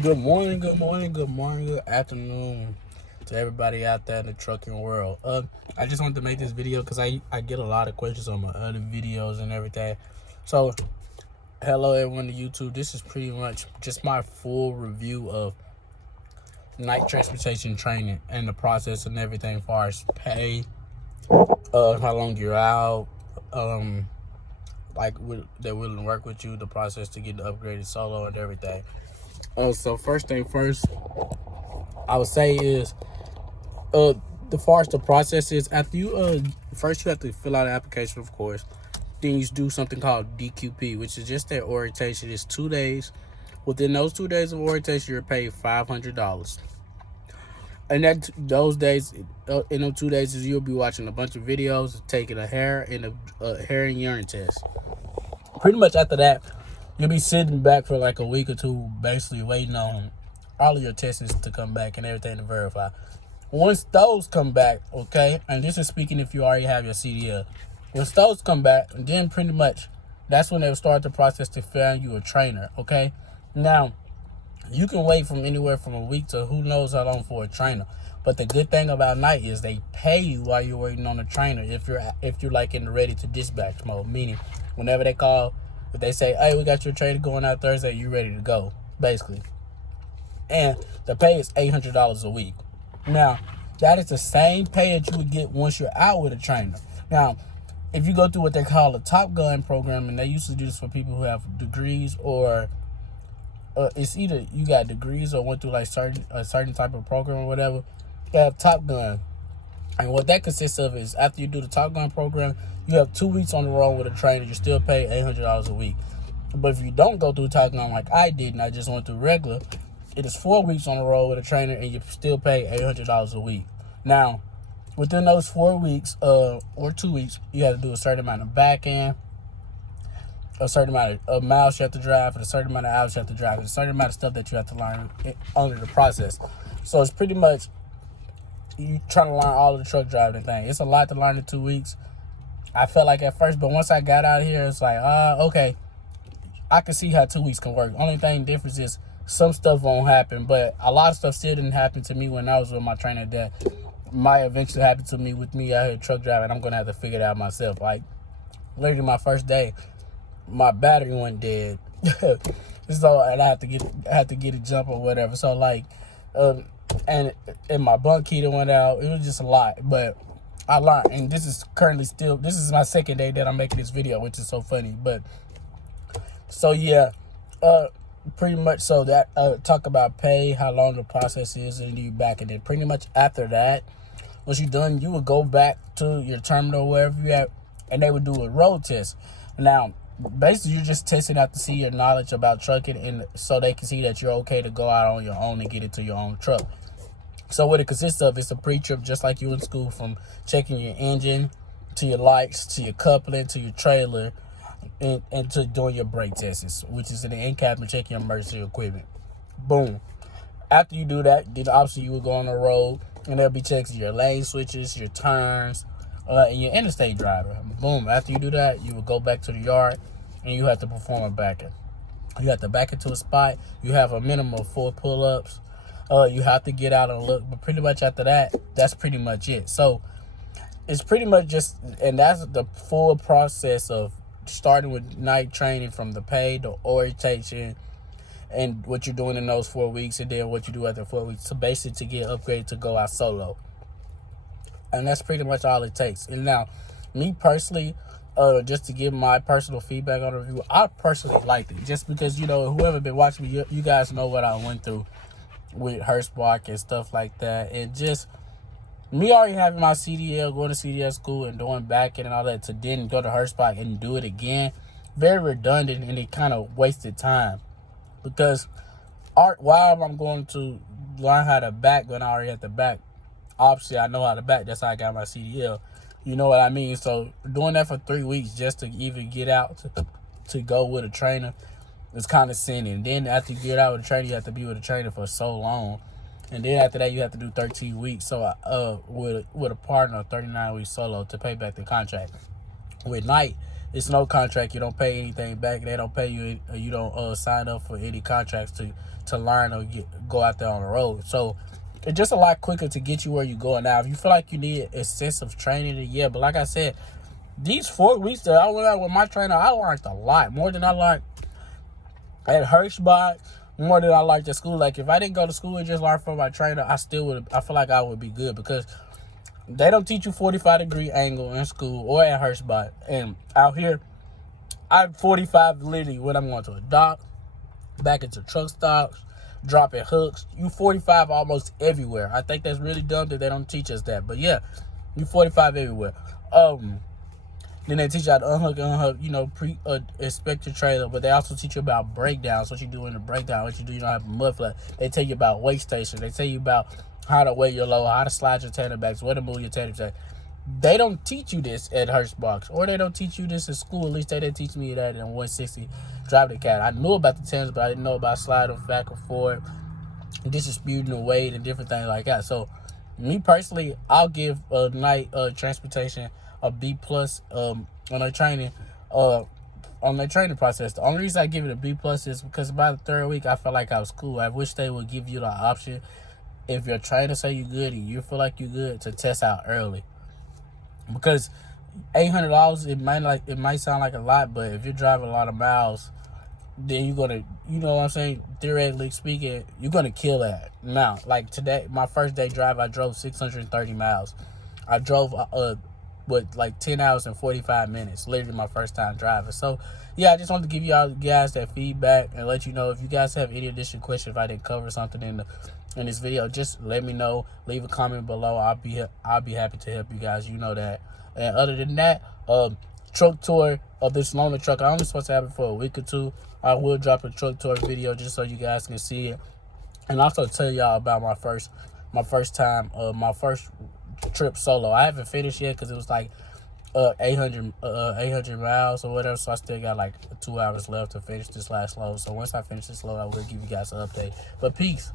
Good afternoon to everybody out there in the trucking world. I just wanted to make this video because I get a lot of questions on my other videos and everything. So, hello everyone to YouTube. This is pretty much just my full review of night transportation training and the process and everything as far as pay, how long you're out, they're willing to work with you, the process to get the upgraded solo and everything. So first thing first, I would say is, the far as the process is, after you first you have to fill out an application, of course. Then you do something called DQP, which is just that orientation. It's 2 days. Within those 2 days of orientation, you're paid $500. And those days, in those 2 days, you'll be watching a bunch of videos, taking a hair and urine test. Pretty much after that, you'll be sitting back for like a week or two, basically waiting on all of your tests to come back and everything to verify. Once those come back, okay, and this is speaking if you already have your CDL. Once those come back, then pretty much that's when they'll start the process to find you a trainer, okay? Now, you can wait from anywhere from a week to who knows how long for a trainer. But the good thing about night is they pay you while you're waiting on a trainer if you're like in the ready to dispatch mode, meaning whenever they call, if they say, hey, we got your trainer going out Thursday, you ready to go, basically. And the pay is $800 a week. Now, that is the same pay that you would get once you're out with a trainer. Now, if you go through what they call a Top Gun program, and they used to do this for people who have degrees, or it's either you got degrees or went through like a certain type of program or whatever, they have Top Gun. And what that consists of is, after you do the Top Gun program, you have 2 weeks on the road with a trainer. You still pay $800 a week. But if you don't go through Top Gun like I did, and I just went through regular, it is 4 weeks on the road with a trainer, and you still pay $800 a week. Now, within those 4 weeks, or 2 weeks, you have to do a certain amount of back end, a certain amount of miles you have to drive, and a certain amount of hours you have to drive, and a certain amount of stuff that you have to learn under the process. So it's pretty much you trying to learn all of the truck driving thing. It's a lot to learn in 2 weeks. I felt like at first, but once I got out here, it's like, okay, I can see how 2 weeks can work. Only thing difference is some stuff won't happen, but a lot of stuff still didn't happen to me when I was with my trainer that might eventually happen to me with me out here truck driving. I'm gonna have to figure it out myself. Like, literally my first day, my battery went dead. So, and I had to get a jump or whatever. So like, and my bunk heater went out. It was just a lot, but I learned. And this is my second day that I'm making this video, which is so funny. But so yeah, pretty much so that talk about pay, how long the process is, and you back. And then pretty much after that, once you're done, you would go back to your terminal wherever you at, and they would do a road test. Now, basically, you're just testing out to see your knowledge about trucking, and so they can see that you're okay to go out on your own and get into your own truck. So what it consists of is a pre-trip, just like you in school, from checking your engine to your lights to your coupling to your trailer, and to doing your brake tests, which is in the end cap, and checking your emergency equipment. Boom. After you do that, then obviously you will go on the road, and they'll be checking your lane switches, your turns, and your interstate driver. Boom. After you do that, you will go back to the yard, and you have to perform a back-in. You have to back into a spot. You have a minimum of 4 pull-ups. You have to get out and look, but pretty much after that, that's pretty much it. So it's pretty much just, and that's the full process of starting with night training, from the pay, the orientation, and what you're doing in those 4 weeks, and then what you do after 4 weeks, so basically to get upgraded to go out solo. And that's pretty much all it takes. And now, me personally, just to give my personal feedback on the review, I personally liked it, just because, whoever been watching me, you guys know what I went through with Hirschbach and stuff like that. And just me already having my CDL, going to CDL school and doing back end and all that, to then go to Hirschbach and do it again, very redundant, and it kind of wasted time. Because why am I going to learn how to back when I already have to back? Obviously, I know how to back. That's how I got my CDL. You know what I mean? So doing that for 3 weeks just to even get out to go with a trainer is kind of sinning. And then after you get out with a trainer, you have to be with a trainer for so long. And then after that, you have to do 13 weeks. So with a partner, 39 weeks solo to pay back the contract. With night, It's no contract. You don't pay anything back. They don't pay you. You don't sign up for any contracts to learn or go out there on the road. So it's just a lot quicker to get you where you're going. Now, if you feel like you need extensive training, then yeah. But like I said, these 4 weeks that I went out with my trainer, I learned a lot. More than I learned at Hirschbach, more than I liked at school. Like, if I didn't go to school and just learn from my trainer, I feel like I would be good, because they don't teach you 45-degree angle in school or at Hirschbach. And out here, I'm 45 literally when I'm going to a dock, back into truck stops, dropping hooks. You 45 almost everywhere. I think that's really dumb that they don't teach us that. But yeah, you 45 everywhere. Then they teach you how to unhook, inspect your trailer. But they also teach you about breakdowns, what you do in the breakdown, what you do, you don't have a mud flat. They tell you about weight station. They tell you about how to weigh your load, how to slide your tanner backs, where to move your tanner jack. They don't teach you this at Hirschbach, or they don't teach you this in school. At least they didn't teach me that in 160 Drive the Cat. I knew about the tanners, but I didn't know about sliding back and forth, disputing the weight and different things like that. So me personally, I'll give night transportation a B plus on their training process. The only reason I give it a B plus is because by the 3rd week I felt like I was cool. I wish they would give you the option, if your trainer say you good and you feel like you good, to test out early. Because $800, it might sound like a lot, but if you're driving a lot of miles, then you're gonna, you know what I'm saying, theoretically speaking, you're gonna kill that. Now, like today, my first day drive, I drove 630 miles. I drove with like 10 hours and 45 minutes, literally my first time driving. So yeah, I just wanted to give you all guys that feedback and let you know, if you guys have any additional questions, if I didn't cover something in this video, just let me know. Leave a comment below. I'll be happy to help you guys. You know that. And other than that, truck tour of this loaner truck, I only supposed to have it for a week or 2. I will drop a truck tour video just so you guys can see it, and also tell y'all about my first trip solo. I haven't finished yet because it was like 800 miles or whatever, so I still got like 2 hours left to finish this last load. So once I finish this load, I will give you guys an update. But peace.